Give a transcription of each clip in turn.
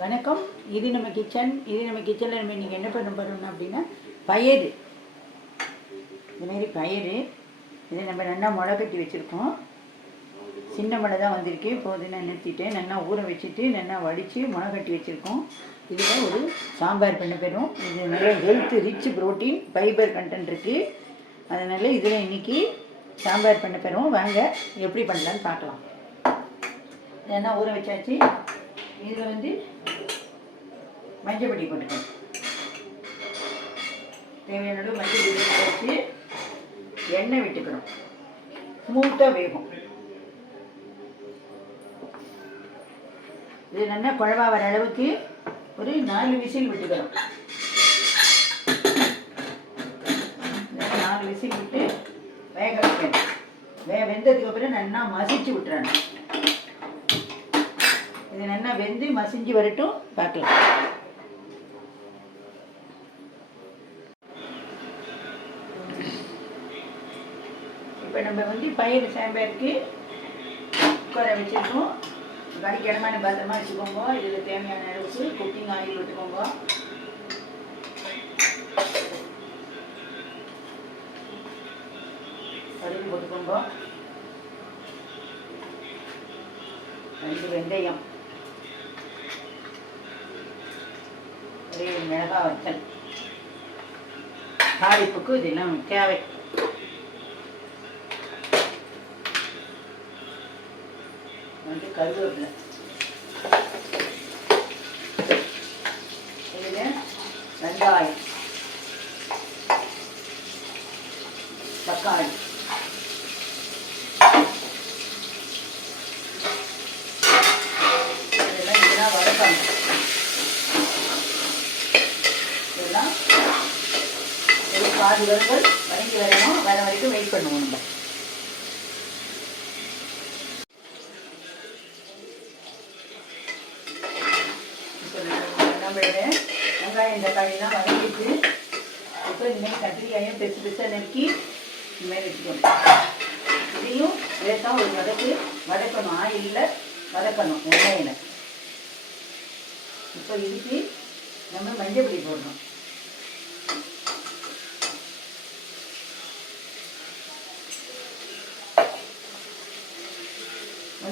வணக்கம். இது நம்ம கிச்சன். இது நம்ம கிச்சனில் நம்ம இன்றைக்கி என்ன பண்ண போகிறோம்னா அப்படின்னா பயிறு. இதுமாரி பயிறு. இதை நம்ம நல்லா முளை கட்டி வச்சுருக்கோம். சின்ன முளை தான் வந்திருக்கு. இப்போது நான் நிறுத்திட்டேன். நல்லா ஊற வச்சுட்டு நல்லா வடித்து முளை கட்டி வச்சுருக்கோம். இதில் ஒரு சாம்பார் பண்ண போயிடும் இது நிறைய health rich protein fibre content இருக்குது அதனால் இதில் இன்றைக்கி சாம்பார் பண்ண போயிடும் வாங்க எப்படி பண்ணலான்னு பார்க்கலாம். ஏன்னா ஊற வச்சாச்சு. இதில் வந்து மஞ்சள் பொடி போட்டுக்கணும். தேவையான அளவு மஞ்சள் வச்சு எண்ணெய் விட்டுக்கணும். ஸ்மூத்தாக வேகும். இது நல்லா குழவா வர அளவுக்கு ஒரு நாலு விசில் விட்டுக்கணும். நாலு விசில் விட்டு வேக வைக்கணும். வே வெந்ததுக்கு அப்புறம் நல்லா மசிச்சு விட்டுறணும். இது நல்லா வெந்து மசிஞ்சு வரட்டும் பார்க்கலாம். இப்போ நம்ம வந்து பயிர் சாம்பாருக்கு குறை வச்சுருக்கோம். கடிக்கிழமான பத்திரமா வச்சுக்கோங்க. இதில் தேவையான அளவுக்கு குக்கிங் ஆயில் விட்டுக்கோங்க கடுகு போட்டுக்கோங்க. ரெண்டு வெந்தயம். ஒரே ஒரு மிளகா வத்தல் தாளிப்புக்கு இதெல்லாம் தேவை. வந்து கருவேப்பிலை. இதில் வெங்காயம். தக்காளி. இதெல்லாம் இதெல்லாம் வதக்கணும் இதெல்லாம் ஒரு பாதி வருங்கள் வதங்கி வரணும் வர வரைக்கும் வெயிட் பண்ணுவோம் நம்ம. நம்மளோட வெங்காயம் தக்காளிலாம் வதங்கிட்டு இப்போ இனிமேல் கத்திரிக்காயும் பெருசு பெருசாக நறுக்கி இனிமேல் வச்சுக்கணும். இதையும் லேசாக ஒரு வதக்கு வதக்கணும். ஆயிலில் வதக்கணும் எண்ணெயில் இப்போ இதுக்கு நம்ம மஞ்சள் பொடி போடணும்.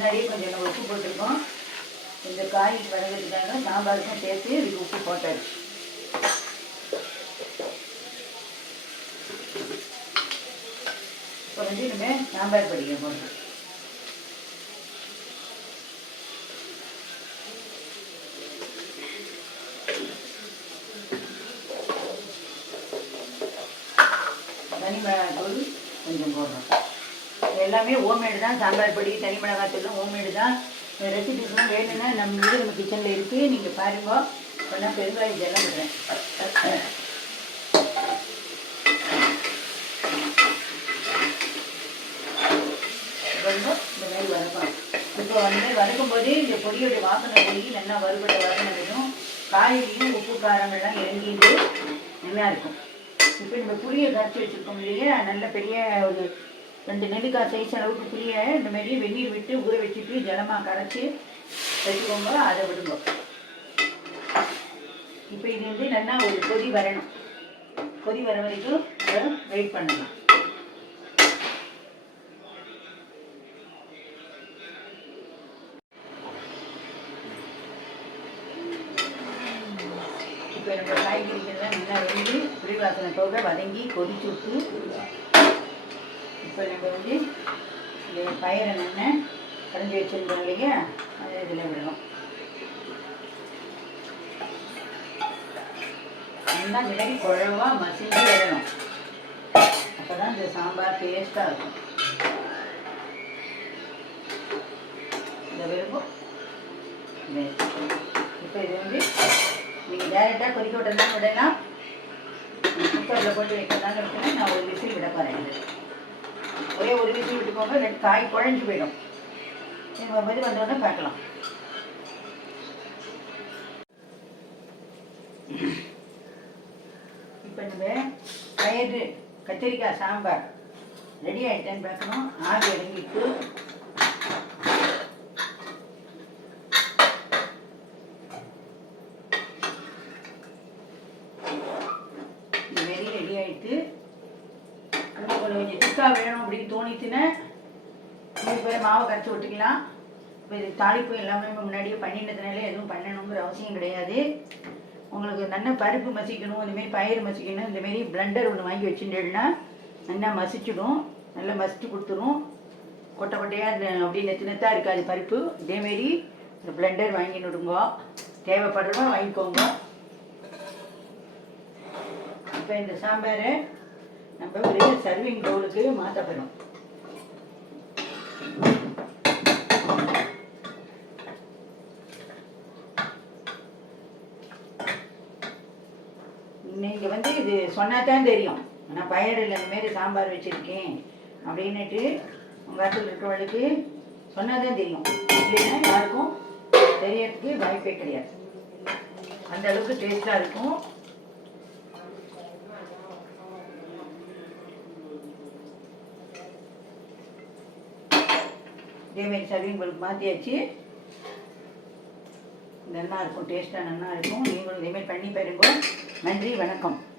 முன்னாடியே கொஞ்சம் நம்ம உப்பு போட்டிருக்கோம். இந்த காய் வதங்கிறதுக்காக சாம்பாருக்கும் சேர்த்து இதுக்கு உப்பு போட்டாச்சு இப்போ வந்து இனிமேல் சாம்பார் பொடியை போடுறோம். தனி மிளகாத்தூள் கொஞ்சம் போடுறோம். எல்லாமே ஹோம்மேடு தான். சாம்பார் பொடி தனி மிளகாத்தூள்லாம் ஹோம்மேடு தான். இந்த ரெசிபிஸ்லாம் வேணும்னா நம்ம வீடு நம்ம கிச்சனில் இருக்குது நீங்கள் பாருங்க. நான் பெருங்காயம் இதெல்லாம் விடுறேன் ரொம்ப இந்த மாதிரி வதக்கணும். இப்போ வந்து வதக்கும் இந்த பொடியோட வாசனை போய் நல்லா வறுபட்ட வாசனை வேணும் காய்கறியும் உப்பு காரங்கள்லாம் இறங்கிட்டு நல்லா இருக்கும். இப்போ நம்ம புளியை கரைச்சி வச்சுருக்கோம் இல்லையா? நல்ல பெரிய ஒரு ரெண்டு நெல்லிக்காய் சைஸ் அளவுக்கு புளியை இந்த மாரி வெந்நீர் விட்டு ஊற வச்சுட்டு ஜலமாக கரைச்சி வச்சுக்கோங்க அதை விடுங்க. இப்போ இது வந்து நல்லா ஒரு கொதி வரணும். கொதி வர வரைக்கும் வெயிட் பண்ணலாம். இப்போ நம்ம காய்கறிகள்லாம் நல்லா வெந்து புரிவாசனை போக வதங்கி கொதிச்சு விட்டு இப்போ நம்ம வந்து இந்த பயிரை நின்று கடைஞ்சி வச்சுருந்தோம் இல்லையா? அது இதில் விடணும். நல்லா இந்த குழவாக குழவா மசிஞ்சு விடணும். அப்போ தான் இந்த சாம்பார் டேஸ்ட்டாக இருக்கும். இந்த விரும்பும் இப்போ இது வந்து நீங்கள் டேரெக்டாக கொதிக்க விட்டதான் விடலாம். குக்கரில் போட்டு வைக்கிறதாங்க விட்டுனா நான் ஒரு விசில் விட போகிறேன் ஒரே ஒரு விசில் விட்டுக்கோங்க ரெண்டு காய் குழஞ்சி போயிடும். நம்ம இது வந்தோடனே பார்க்கலாம். இப்போ நம்ம பயிறு கத்திரிக்காய் சாம்பார். ரெடி ஆகிட்டேன்னு பார்க்கணும். ஆவி இறங்கிட்டு உங்களுக்கு கொஞ்சம் திக்காக வேணும் இப்போ மாவை கரைச்சி விட்டுக்கலாம். இப்போ இது தாளிப்பு எல்லாமே முன்னாடியே பண்ணிட்டதுனால எதுவும் பண்ணணுங்கிற அவசியம் கிடையாது. உங்களுக்கு நல்ல பருப்பு மசிக்கணும் இந்தமாரி பயிர் மசிக்கணும் இந்தமாரி பிளண்டர் ஒன்று வாங்கி வச்சுட்டேன்னா நல்லா மசிச்சிடும். நல்லா மசிச்சு கொடுத்துரும். கொட்டை கொட்டையாக அப்படியே நெத்து நெத்தாக இருக்காது பருப்பு. இதேமாரி இந்த பிளண்டர் வாங்கி விடுங்க தேவைப்படுறவங்க வாங்கிக்கோங்க. இப்போ இந்த சாம்பாரை நம்ம ஒரு சர்விங் பவுலுக்கு மாற்ற போகிறோம் நீங்கள் வந்து இது சொன்னால் தான் தெரியும். நான் பயரில் இந்த மாரி சாம்பார் வச்சுருக்கேன். அப்படின்னுட்டு உங்கள் இடத்துல இருக்கிறவளுக்கு சொன்னால் தான் தெரியும். இல்லைன்னா யாருக்கும் தெரியறதுக்கு வாய்ப்பே கிடையாது. அந்த அளவுக்கு டேஸ்ட்டாக இருக்கும். இதேமாரி சர்விங் உங்களுக்கு மாற்றியாச்சு நல்லா இருக்கும் டேஸ்ட்டாக நல்லா இருக்கும். நீங்களும் இதேமாரி பண்ணி பாருங்க. நன்றி வணக்கம்.